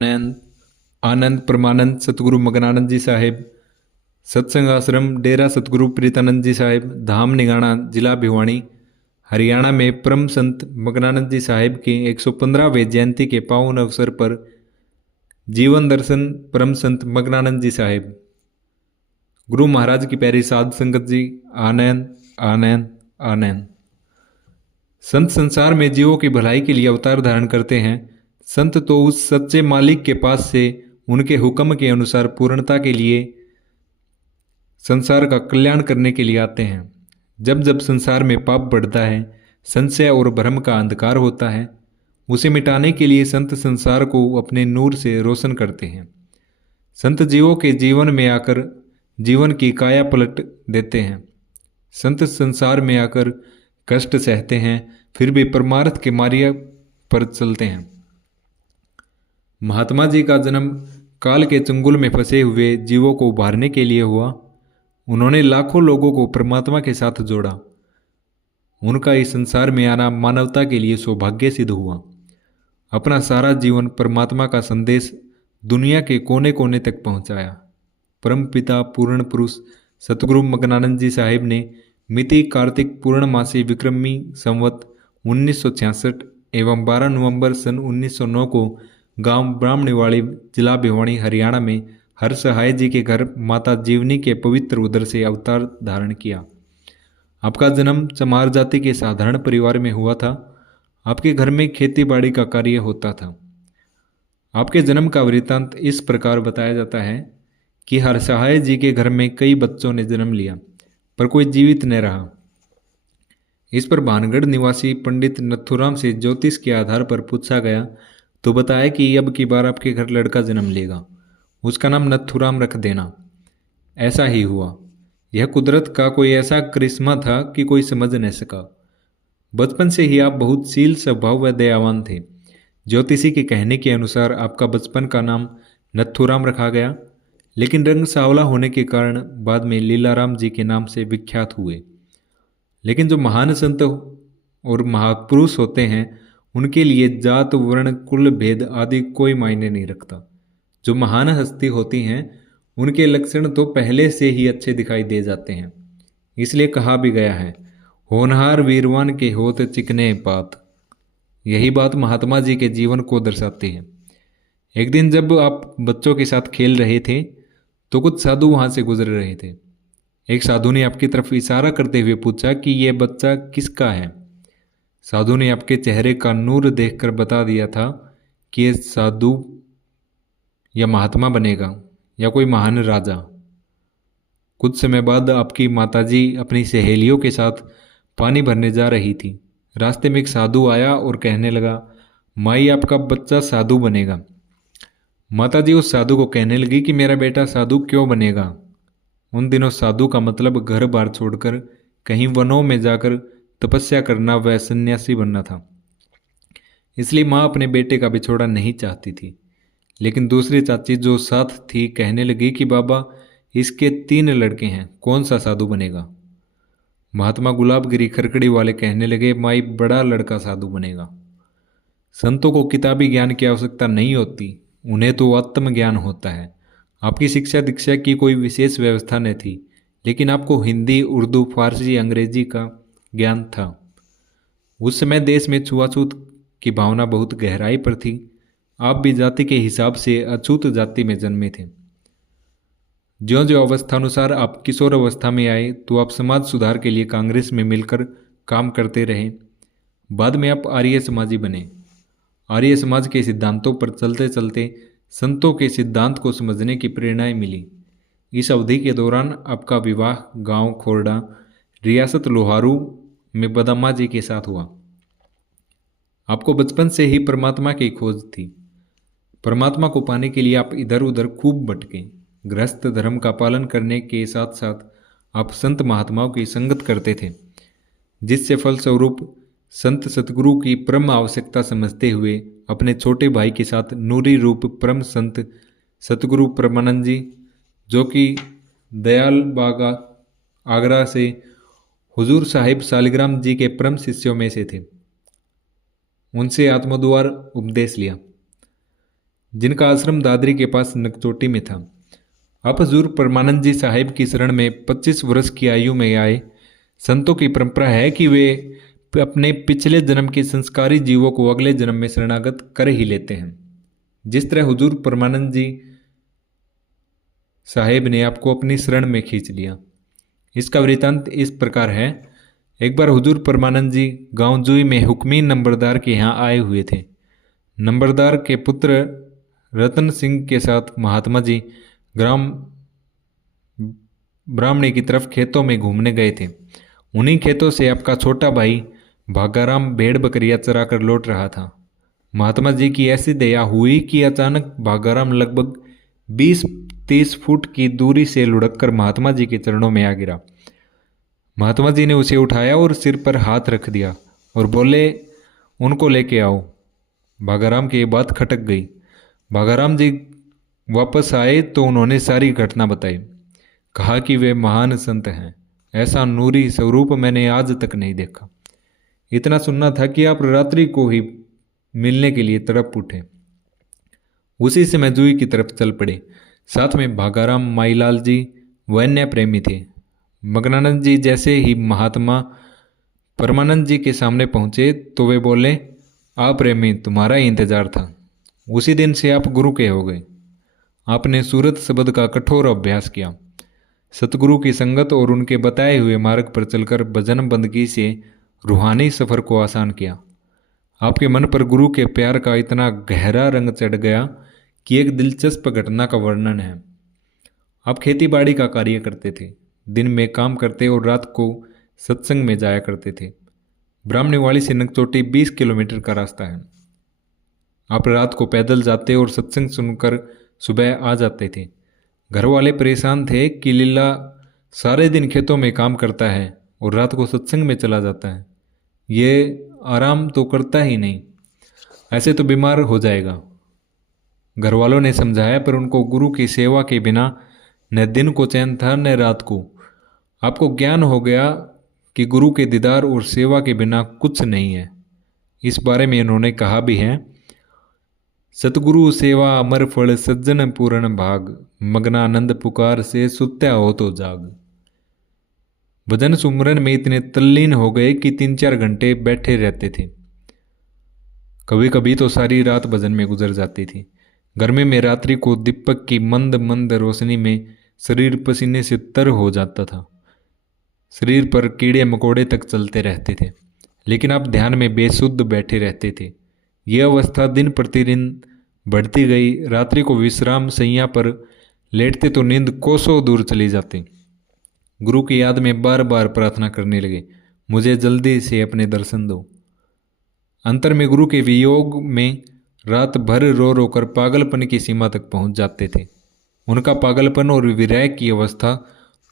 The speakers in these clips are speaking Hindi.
आनंद आनंद परमानंद सतगुरु मगनानंद जी साहिब, सत्संग आश्रम डेरा सतगुरु प्रीतानंद जी साहिब, धाम निगाना, जिला भिवानी, हरियाणा में परम संत मगनानंद जी साहिब की 115वें जयंती के पावन अवसर पर जीवन दर्शन परम संत मगनानंद जी साहिब। गुरु महाराज की प्यारी साध संगत जी, आनंद आनंद आनंद। संत संसार में जीवों की भलाई के लिए अवतार धारण करते हैं। संत तो उस सच्चे मालिक के पास से उनके हुक्म के अनुसार पूर्णता के लिए संसार का कल्याण करने के लिए आते हैं। जब जब संसार में पाप बढ़ता है, संशय और भ्रम का अंधकार होता है, उसे मिटाने के लिए संत संसार को अपने नूर से रोशन करते हैं। संत जीवों के जीवन में आकर जीवन की काया पलट देते हैं। संत संसार में आकर कष्ट सहते हैं, फिर भी परमार्थ के मार्ग पर चलते हैं। महात्मा जी का जन्म काल के चंगुल में फंसे हुए जीवों को उभारने के लिए हुआ। उन्होंने लाखों लोगों को परमात्मा के साथ जोड़ा। उनका इस संसार में आना मानवता के लिए सौभाग्य सिद्ध हुआ। अपना सारा जीवन परमात्मा का संदेश दुनिया के कोने कोने तक पहुंचाया। परम पिता पूर्ण पुरुष सतगुरु मगनानंद जी साहिब ने मिति कार्तिक पूर्णमासी विक्रमी संवत 1966 एवं 12 नवंबर सन 1909 को गांव ब्राह्मणीवाड़ी, जिला भिवानी, हरियाणा में हर सहाय जी के घर माता जीवनी के पवित्र उदर से अवतार धारण किया। आपका जन्म चमार जाति के साधारण परिवार में हुआ था। आपके घर में खेती बाड़ी का कार्य होता था। आपके जन्म का वृत्तांत इस प्रकार बताया जाता है कि हर सहाय जी के घर में कई बच्चों ने जन्म लिया, पर कोई जीवित न रहा। इस पर भानगढ़ निवासी पंडित नथुराम से ज्योतिष के आधार पर पूछा गया तो बताया कि अब की बार आपके घर लड़का जन्म लेगा, उसका नाम नथुराम रख देना। ऐसा ही हुआ। यह कुदरत का कोई ऐसा करिश्मा था कि कोई समझ न सका। बचपन से ही आप बहुत शील स्वभाव व दयावान थे। ज्योतिषी के कहने के अनुसार आपका बचपन का नाम नथुराम रखा गया, लेकिन रंग सांवला होने के कारण बाद में लीलाराम जी के नाम से विख्यात हुए। लेकिन जो महान संत और महापुरुष होते हैं, उनके लिए जात, वर्ण, कुल भेद आदि कोई मायने नहीं रखता। जो महान हस्ती होती हैं, उनके लक्षण तो पहले से ही अच्छे दिखाई दे जाते हैं। इसलिए कहा भी गया है, होनहार वीरवान के होत चिकने पात। यही बात महात्मा जी के जीवन को दर्शाती है। एक दिन जब आप बच्चों के साथ खेल रहे थे तो कुछ साधु वहां से गुजर रहे थे। एक साधु ने आपकी तरफ इशारा करते हुए पूछा कि यह बच्चा किसका है। साधु ने आपके चेहरे का नूर देखकर बता दिया था कि यह साधु या महात्मा बनेगा या कोई महान राजा। कुछ समय बाद आपकी माताजी अपनी सहेलियों के साथ पानी भरने जा रही थी। रास्ते में एक साधु आया और कहने लगा, माई आपका बच्चा साधु बनेगा। माताजी उस साधु को कहने लगी कि मेरा बेटा साधु क्यों बनेगा। उन दिनों साधु का मतलब घर बार छोड़कर कहीं वनों में जाकर तपस्या करना व सन्यासी बनना था। इसलिए माँ अपने बेटे का बिछोड़ा नहीं चाहती थी। लेकिन दूसरी चाची जो साथ थी कहने लगी कि बाबा इसके 3 लड़के हैं, कौन सा साधु बनेगा। महात्मा गुलाबगिरी खरकड़ी वाले कहने लगे, माई बड़ा लड़का साधु बनेगा। संतों को किताबी ज्ञान की आवश्यकता नहीं होती, उन्हें तो आत्मज्ञान होता है। आपकी शिक्षा दीक्षा की कोई विशेष व्यवस्था न थी, लेकिन आपको हिंदी, उर्दू, फारसी, अंग्रेजी का ज्ञान था। उस समय देश में छुआछूत की भावना बहुत गहराई पर थी। आप भी जाति के हिसाब से अछूत जाति में जन्मे थे। ज्यों ज्यों अवस्थानुसार आप किशोर अवस्था में आए तो आप समाज सुधार के लिए कांग्रेस में मिलकर काम करते रहे। बाद में आप आर्य समाजी बने। आर्य समाज के सिद्धांतों पर चलते चलते संतों के सिद्धांत को समझने की प्रेरणाएं मिली। इस अवधि के दौरान आपका विवाह गांव खोरडा, रियासत लोहारू में बदामा जी के साथ हुआ। आपको बचपन से ही परमात्मा की खोज थी। परमात्मा को पाने के लिए आप इधर उधर खूब भटके। गृहस्थ धर्म का पालन करने के साथ साथ आप संत महात्माओं की संगत करते थे, जिससे फलस्वरूप संत सतगुरु की परम आवश्यकता समझते हुए अपने छोटे भाई के साथ नूरी रूप परम संत सतगुरु परमानंद जी, जो कि दयाल बागा आगरा से हुजूर साहिब सालिग्राम जी के परम शिष्यों में से थे, उनसे आत्मद्वार उपदेश लिया। जिनका आश्रम दादरी के पास नकचोटी में था। आप हजूर परमानंद जी साहिब की शरण में 25 वर्ष की आयु में आए। संतों की परंपरा है कि वे अपने पिछले जन्म के संस्कारी जीवों को अगले जन्म में शरणागत कर ही लेते हैं। जिस तरह हुजूर परमानंद जी साहेब ने आपको अपनी शरण में खींच लिया। इसका वृतांत इस प्रकार है। एक बार हुजूर परमानंद जी गांव जुई में हुक्मी नंबरदार के यहाँ आए हुए थे। नंबरदार के पुत्र रतन सिंह के साथ महात्मा जी ग्राम ब्राह्मणी की तरफ खेतों में घूमने गए थे। उन्हीं खेतों से आपका छोटा भाई भागाराम भेड़ बकरियां चरा कर लौट रहा था। महात्मा जी की ऐसी दया हुई कि अचानक भागाराम लगभग 20-30 फुट की दूरी से लुढ़ककर महात्मा जी के चरणों में आ गिरा। महात्मा जी ने उसे उठाया और सिर पर हाथ रख दिया और बोले, उनको लेके आओ। भागाराम की ये बात खटक गई। भागाराम जी वापस आए तो उन्होंने सारी घटना बताई। कहा कि वे महान संत हैं, ऐसा नूरी स्वरूप मैंने आज तक नहीं देखा। इतना सुनना था कि आप रात्रि को ही मिलने के लिए तड़प उठे। उसी समय जुई की तरफ चल पड़े। साथ में भागाराम, माईलाल जी वन्य प्रेमी थे। मगनानंद जी जैसे ही महात्मा परमानंद जी के सामने पहुंचे तो वे बोले, आप प्रेमी, तुम्हारा ही इंतजार था। उसी दिन से आप गुरु के हो गए। आपने सूरत शब्द का कठोर अभ्यास किया। सतगुरु की संगत और उनके बताए हुए मार्ग पर चलकर भजन बंदगी से रूहानी सफर को आसान किया। आपके मन पर गुरु के प्यार का इतना गहरा रंग चढ़ गया कि एक दिलचस्प घटना का वर्णन है। आप खेती बाड़ी का कार्य करते थे, दिन में काम करते और रात को सत्संग में जाया करते थे। ब्राह्मणीवाड़ी से नगचोटी 20 किलोमीटर का रास्ता है। आप रात को पैदल जाते और सत्संग सुनकर सुबह आ जाते थे। घर वाले परेशान थे कि लीला सारे दिन खेतों में काम करता है और रात को सत्संग में चला जाता है, ये आराम तो करता ही नहीं, ऐसे तो बीमार हो जाएगा। घर वालों ने समझाया पर उनको गुरु की सेवा के बिना न दिन को चैन था न रात को। आपको ज्ञान हो गया कि गुरु के दीदार और सेवा के बिना कुछ नहीं है। इस बारे में इन्होंने कहा भी है, सतगुरु सेवा अमर फल सज्जन पूर्ण भाग, मगनानंद पुकार से सुत्या हो तो जाग। भजन सुमरन में इतने तल्लीन हो गए कि 3-4 घंटे बैठे रहते थे। कभी कभी तो सारी रात भजन में गुजर जाती थी। गर्मी में रात्रि को दीपक की मंद मंद रोशनी में शरीर पसीने से तर हो जाता था। शरीर पर कीड़े मकोड़े तक चलते रहते थे, लेकिन आप ध्यान में बेसुध बैठे रहते थे। यह अवस्था दिन प्रतिदिन बढ़ती गई। रात्रि को विश्राम सैया पर लेटते तो नींद कोसों दूर चली जाती। गुरु की याद में बार बार प्रार्थना करने लगे, मुझे जल्दी से अपने दर्शन दो। अंतर में गुरु के वियोग में रात भर रो रो कर पागलपन की सीमा तक पहुंच जाते थे। उनका पागलपन और विरह की अवस्था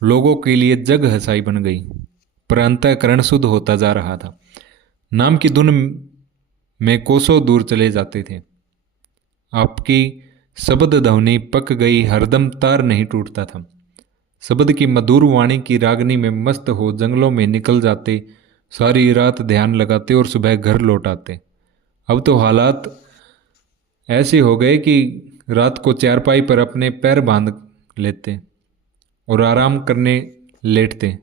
लोगों के लिए जग हंसाई बन गई, पर अंतःकरण शुद्ध होता जा रहा था। नाम की धुन में कोसों दूर चले जाते थे। आपकी शब्द ध्वनि पक गई, हरदम तार नहीं टूटता था। शब्द की मधुर वाणी की रागनी में मस्त हो जंगलों में निकल जाते, सारी रात ध्यान लगाते और सुबह घर लौट आते। अब तो हालात ऐसे हो गए कि रात को चारपाई पर अपने पैर बांध लेते और आराम करने लेटते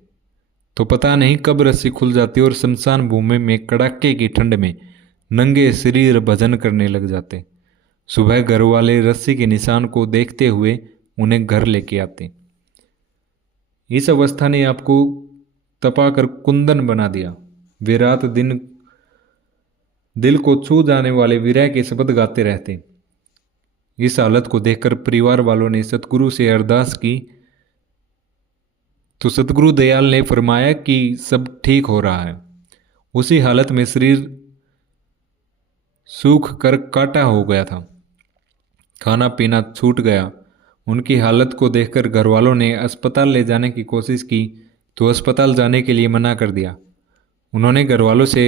तो पता नहीं कब रस्सी खुल जाती और शमशान भूमि में कड़ाके की ठंड में नंगे शरीर भजन करने लग जाते। सुबह घर वाले रस्सी के निशान को देखते हुए उन्हें घर लेके आते। इस अवस्था ने आपको तपाकर कुंदन बना दिया। वे रात दिन दिल को छू जाने वाले विरह के शब्द गाते रहते। इस हालत को देखकर परिवार वालों ने सतगुरु से अरदास की तो सतगुरु दयाल ने फरमाया कि सब ठीक हो रहा है। उसी हालत में शरीर सूख कर काटा हो गया था, खाना पीना छूट गया। उनकी हालत को देखकर घर वालों ने अस्पताल ले जाने की कोशिश की तो अस्पताल जाने के लिए मना कर दिया। उन्होंने घर वालों से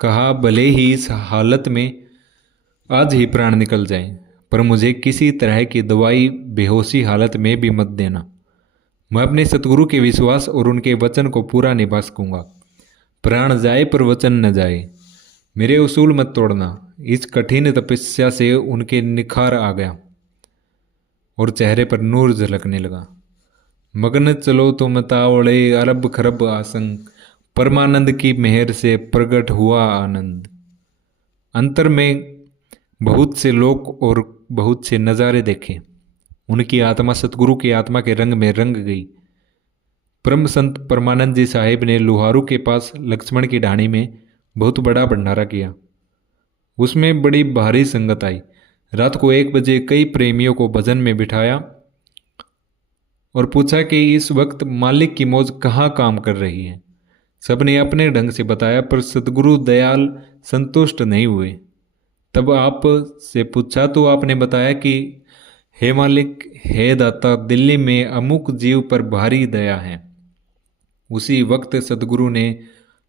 कहा, भले ही इस हालत में आज ही प्राण निकल जाए, पर मुझे किसी तरह की दवाई बेहोशी हालत में भी मत देना। मैं अपने सतगुरु के विश्वास और उनके वचन को पूरा निभा सकूंगा। प्राण जाए पर वचन न जाए। मेरे उसूल मत तोड़ना। इस कठिन तपस्या से उनके निखार आ गया और चेहरे पर नूर झलकने लगा। मगन चलो तो मतावड़े अरब खरब आसंग, परमानंद की मेहर से प्रकट हुआ आनंद। अंतर में बहुत से लोग और बहुत से नज़ारे देखे। उनकी आत्मा सतगुरु की आत्मा के रंग में रंग गई। परम संत परमानंद जी साहिब ने लोहारू के पास लक्ष्मण की ढाणी में बहुत बड़ा भंडारा किया। उसमें बड़ी भारी संगत आई। रात को 1 बजे कई प्रेमियों को भजन में बिठाया और पूछा कि इस वक्त मालिक की मौज कहाँ काम कर रही है। सबने अपने ढंग से बताया, पर सतगुरु दयाल संतुष्ट नहीं हुए। तब आप से पूछा तो आपने बताया कि हे मालिक, हे दाता, दिल्ली में अमुक जीव पर भारी दया है। उसी वक्त सतगुरु ने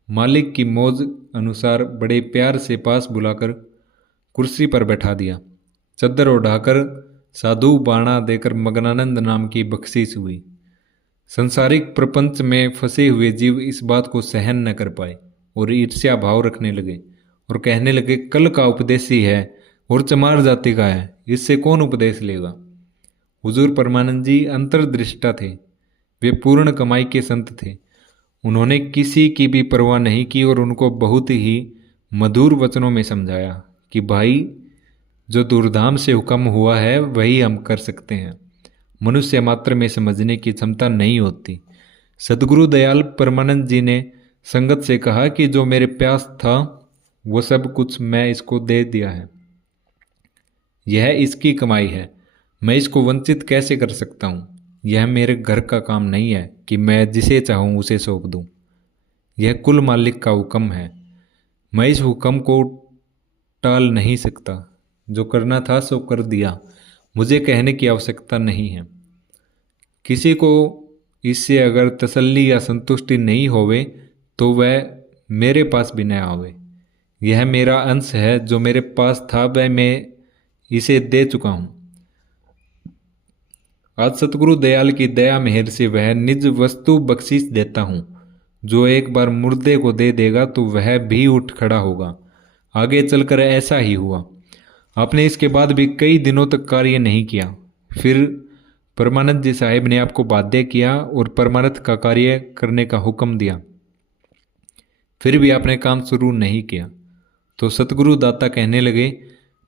मालिक की मौज अनुसार बड़े प्यार से पास बुलाकर कुर्सी पर बैठा दिया। चद्दर ओढ़ाकर साधु बाणा देकर मगनानंद नाम की बख्शीश हुई। संसारिक प्रपंच में फंसे हुए जीव इस बात को सहन न कर पाए और ईर्ष्या भाव रखने लगे और कहने लगे, कल का उपदेश ही है और चमार जाति का है, इससे कौन उपदेश लेगा। हुजूर परमानंद जी अंतर्दृष्टा थे। वे पूर्ण कमाई के संत थे। उन्होंने किसी की भी परवाह नहीं की और उनको बहुत ही मधुर वचनों में समझाया कि भाई, जो दुर्धाम से हुक्म हुआ है वही हम कर सकते हैं। मनुष्य मात्र में समझने की क्षमता नहीं होती। सदगुरु दयाल परमानंद जी ने संगत से कहा कि जो मेरे प्यास था वो सब कुछ मैं इसको दे दिया है। यह इसकी कमाई है, मैं इसको वंचित कैसे कर सकता हूँ। यह मेरे घर का काम नहीं है कि मैं जिसे चाहूँ उसे सौंप दूँ। यह कुल मालिक का हुक्म है। मैं इस हुक्म को टाल नहीं सकता। जो करना था सो कर दिया। मुझे कहने की आवश्यकता नहीं है। किसी को इससे अगर तसल्ली या संतुष्टि नहीं होवे तो वह मेरे पास भी न आवे। यह मेरा अंश है, जो मेरे पास था वह मैं इसे दे चुका हूँ। आज सतगुरु दयाल की दया मेहर से वह निज वस्तु बख्शीश देता हूँ। जो एक बार मुर्दे को दे देगा तो वह भी उठ खड़ा होगा। आगे चलकर ऐसा ही हुआ। आपने इसके बाद भी कई दिनों तक कार्य नहीं किया। फिर परमानंद जी साहिब ने आपको बाध्य किया और परमानंद का कार्य करने का हुक्म दिया। फिर भी आपने काम शुरू नहीं किया तो सतगुरु दाता कहने लगे,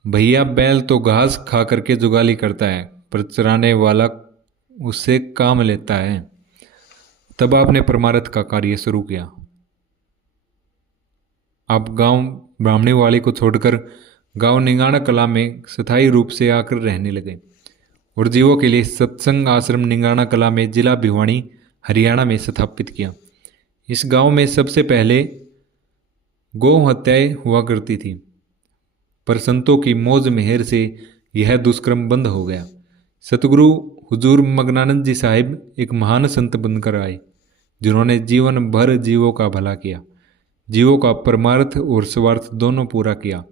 भैया, बैल तो घास खा करके जुगाली करता है, पर चराने वाला उससे काम लेता है। तब आपने परमारथ का कार्य शुरू किया। आप गांव ब्राह्मणी वाली को छोड़कर गांव निंगाना कला में स्थायी रूप से आकर रहने लगे और जीवों के लिए सत्संग आश्रम निंगाना कला में जिला भिवानी हरियाणा में स्थापित किया। इस गांव में सबसे पहले गौ हत्याएं हुआ करती थी, पर संतों की मौज मेहर से यह दुष्कर्म बंद हो गया। सतगुरु हुजूर मगनानंद जी साहिब एक महान संत बनकर आए, जिन्होंने जीवन भर जीवों का भला किया, जीवों का परमार्थ और स्वार्थ दोनों पूरा किया।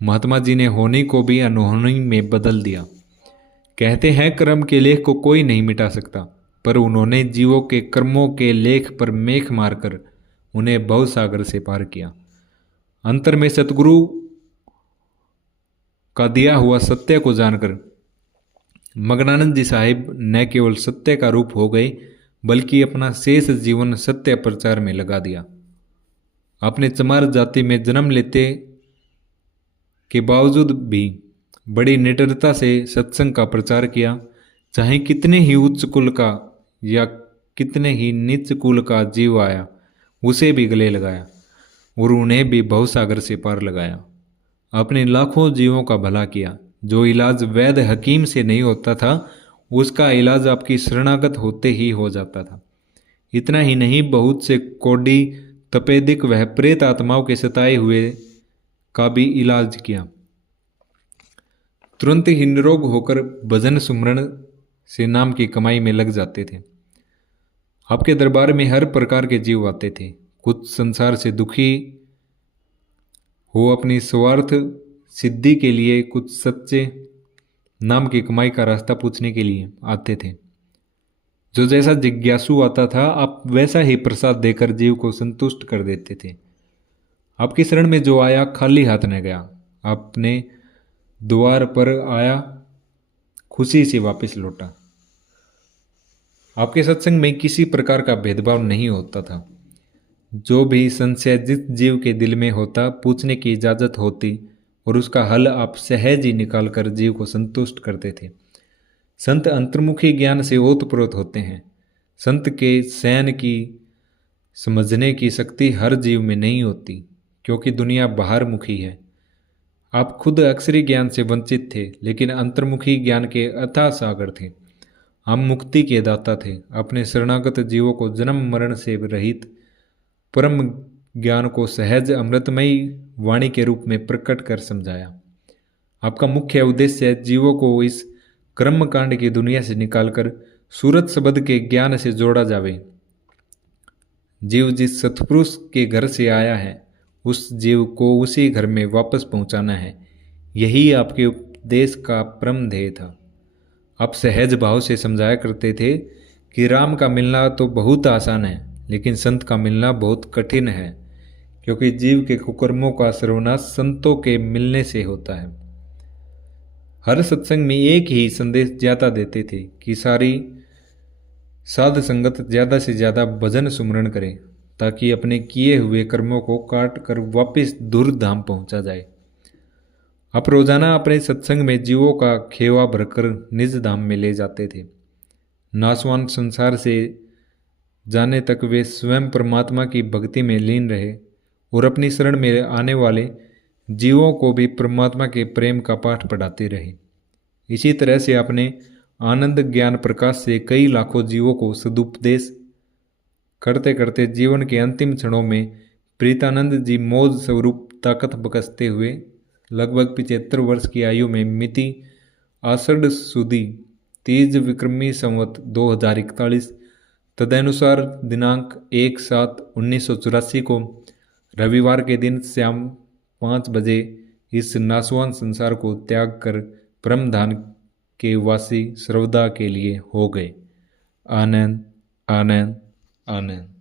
महात्मा जी ने होनी को भी अनहोनी में बदल दिया। कहते हैं कर्म के लेख को कोई नहीं मिटा सकता, पर उन्होंने जीवों के कर्मों के लेख पर मेख मारकर उन्हें भवसागर से पार किया। अंतर में सतगुरु का दिया हुआ सत्य को जानकर मगनानंद जी साहिब न केवल सत्य का रूप हो गए, बल्कि अपना शेष जीवन सत्य प्रचार में लगा दिया। आपने चमार जाति में जन्म लेते के बावजूद भी बड़ी निडरता से सत्संग का प्रचार किया। चाहे कितने ही उच्च कुल का या कितने ही नीच कुल का जीव आया, उसे भी गले लगाया और उन्हें भी भवसागर से पार लगाया। आपने लाखों जीवों का भला किया। जो इलाज वैद हकीम से नहीं होता था, उसका इलाज आपकी शरणागत होते ही हो जाता था। इतना ही नहीं, बहुत से कोडी तपेदिक वह प्रेत आत्माओं के सताए हुए का भी इलाज किया। तुरंत ही निरोग होकर भजन सुमरण से नाम की कमाई में लग जाते थे। आपके दरबार में हर प्रकार के जीव आते थे। कुछ संसार से दुखी हो अपनी स्वार्थ सिद्धि के लिए, कुछ सच्चे नाम की कमाई का रास्ता पूछने के लिए आते थे। जो जैसा जिज्ञासु आता था, आप वैसा ही प्रसाद देकर जीव को संतुष्ट कर देते थे। आपकी शरण में जो आया खाली हाथ न गया, अपने द्वार पर आया खुशी से वापस लौटा। आपके सत्संग में किसी प्रकार का भेदभाव नहीं होता था। जो भी संशय जिस जीव के दिल में होता पूछने की इजाजत होती और उसका हल आप सहज ही निकाल कर जीव को संतुष्ट करते थे। संत अंतर्मुखी ज्ञान से ओतप्रोत होते हैं। संत के सहन की समझने की शक्ति हर जीव में नहीं होती, क्योंकि दुनिया बाहर मुखी है। आप खुद अक्षरी ज्ञान से वंचित थे, लेकिन अंतर्मुखी ज्ञान के अथाह सागर थे। हम मुक्ति के दाता थे। अपने शरणागत जीवों को जन्म मरण से रहित परम ज्ञान को सहज अमृतमयी वाणी के रूप में प्रकट कर समझाया। आपका मुख्य उद्देश्य जीवों को इस कर्म कांड की दुनिया से निकालकर सूरत शब्द के ज्ञान से जोड़ा जावे। जीव जिस सत्पुरुष के घर से आया है, उस जीव को उसी घर में वापस पहुंचाना है। यही आपके उपदेश का परम ध्येय था। आप सहज भाव से समझाया करते थे कि राम का मिलना तो बहुत आसान है, लेकिन संत का मिलना बहुत कठिन है, क्योंकि जीव के कुकर्मों का सर्वनाश संतों के मिलने से होता है। हर सत्संग में एक ही संदेश ज्यादा देते थे कि सारी साध संगत ज्यादा से ज्यादा भजन सुमरण करे, ताकि अपने किए हुए कर्मों को काट कर वापिस दूर धाम पहुंचा जाए। आप रोजाना अपने सत्संग में जीवों का खेवा भरकर निज धाम में ले जाते थे। नासवान संसार से जाने तक वे स्वयं परमात्मा की भक्ति में लीन रहे और अपनी शरण में आने वाले जीवों को भी परमात्मा के प्रेम का पाठ पढ़ाते रहे। इसी तरह से अपने आनंद ज्ञान प्रकाश से कई लाखों जीवों को सदुपदेश करते करते जीवन के अंतिम क्षणों में प्रीतानंद जी मौज स्वरूप ताकत बकसते हुए लगभग 75 वर्ष की आयु में मिति आषाढ़ सुदी तीज विक्रमी संवत 2041 तदनुसार दिनांक 1/7/1984 को रविवार के दिन शाम 5 बजे इस नासवान संसार को त्याग कर परमधाम के वासी सर्वदा के लिए हो गए। आनंद आनंद आनंद।